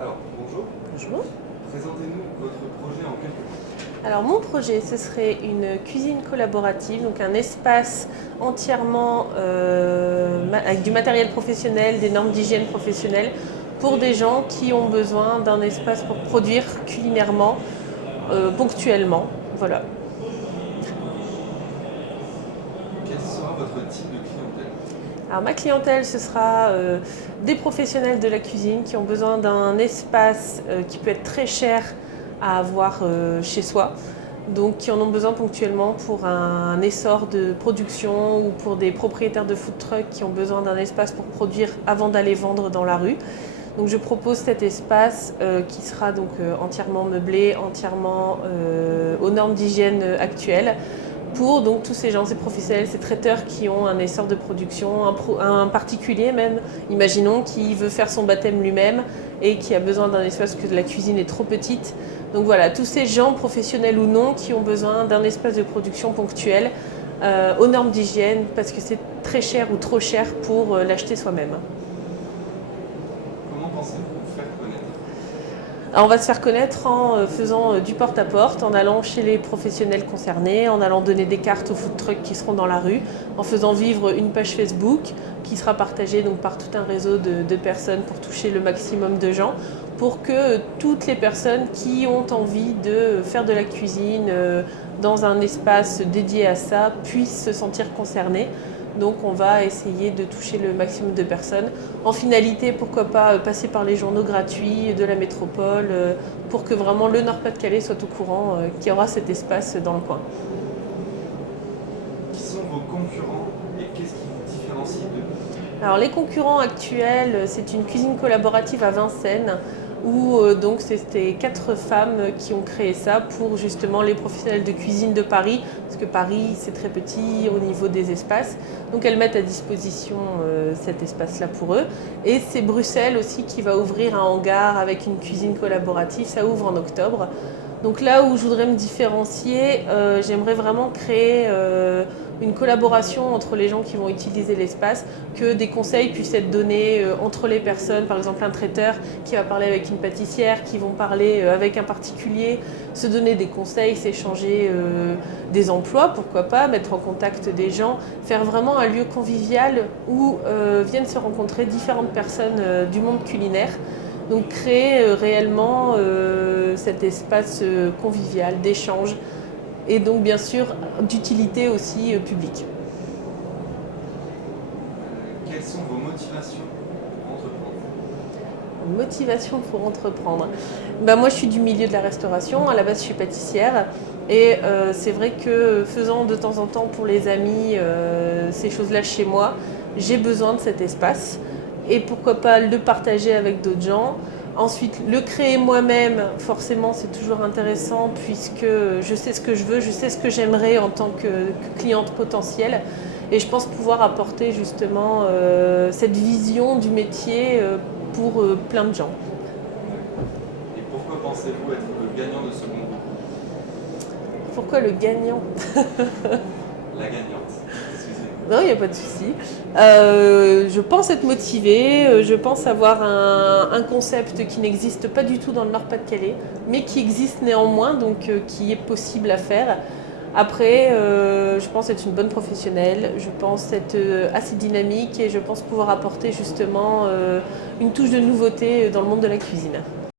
Alors, bonjour. Bonjour. Présentez-nous votre projet en quelques mots. Alors mon projet, ce serait une cuisine collaborative, donc un espace entièrement avec du matériel professionnel, des normes d'hygiène professionnelles, pour des gens qui ont besoin d'un espace pour produire culinairement, ponctuellement. Voilà. Quel sera votre type de clientèle? Alors ma clientèle, ce sera des professionnels de la cuisine qui ont besoin d'un espace qui peut être très cher à avoir chez soi, donc qui en ont besoin ponctuellement pour un essor de production ou pour des propriétaires de food truck qui ont besoin d'un espace pour produire avant d'aller vendre dans la rue. Donc je propose cet espace qui sera donc entièrement meublé, entièrement aux normes d'hygiène actuelles, pour donc tous ces gens, ces professionnels, ces traiteurs qui ont un essor de production, un particulier même, imaginons, qui veut faire son baptême lui-même et qui a besoin d'un espace parce que la cuisine est trop petite. Donc voilà, tous ces gens, professionnels ou non, qui ont besoin d'un espace de production ponctuel aux normes d'hygiène parce que c'est très cher ou trop cher pour l'acheter soi-même. Comment pensez-vous faire connaître? Alors on va se faire connaître en faisant du porte-à-porte, en allant chez les professionnels concernés, en allant donner des cartes aux food trucks qui seront dans la rue, en faisant vivre une page Facebook qui sera partagée donc par tout un réseau de personnes pour toucher le maximum de gens, pour que toutes les personnes qui ont envie de faire de la cuisine dans un espace dédié à ça puissent se sentir concernées. Donc on va essayer de toucher le maximum de personnes. En finalité, pourquoi pas passer par les journaux gratuits de la métropole pour que vraiment le Nord-Pas-de-Calais soit au courant qu'il y aura cet espace dans le coin. Qui sont vos concurrents et qu'est-ce qui vous différencie d'eux? Alors les concurrents actuels, c'est une cuisine collaborative à Vincennes où donc c'était 4 femmes qui ont créé ça pour justement les professionnels de cuisine de Paris, parce que Paris c'est très petit au niveau des espaces, donc elles mettent à disposition cet espace-là pour eux. Et c'est Bruxelles aussi qui va ouvrir un hangar avec une cuisine collaborative, ça ouvre en octobre. Donc là où je voudrais me différencier, j'aimerais vraiment créer une collaboration entre les gens qui vont utiliser l'espace, que des conseils puissent être donnés entre les personnes, par exemple un traiteur qui va parler avec une pâtissière, qui vont parler avec un particulier, se donner des conseils, s'échanger des emplois, pourquoi pas, mettre en contact des gens, faire vraiment un lieu convivial où viennent se rencontrer différentes personnes du monde culinaire. Donc créer réellement cet espace convivial, d'échange et donc bien sûr d'utilité aussi publique. Quelles sont vos motivations pour entreprendre? Motivation pour entreprendre. Moi je suis du milieu de la restauration, à la base je suis pâtissière et c'est vrai que faisant de temps en temps pour les amis ces choses-là chez moi, j'ai besoin de cet espace et pourquoi pas le partager avec d'autres gens. Ensuite, le créer moi-même, forcément, c'est toujours intéressant puisque je sais ce que je veux, je sais ce que j'aimerais en tant que cliente potentielle. Et je pense pouvoir apporter justement cette vision du métier pour plein de gens. Et pourquoi pensez-vous être le gagnant de ce concours? Pourquoi le gagnant? La gagnante, excusez-moi. Non, il n'y a pas de souci. Je pense être motivée, je pense avoir un concept qui n'existe pas du tout dans le Nord-Pas-de-Calais, mais qui existe néanmoins, donc qui est possible à faire. Après, je pense être une bonne professionnelle, je pense être assez dynamique et je pense pouvoir apporter justement une touche de nouveauté dans le monde de la cuisine.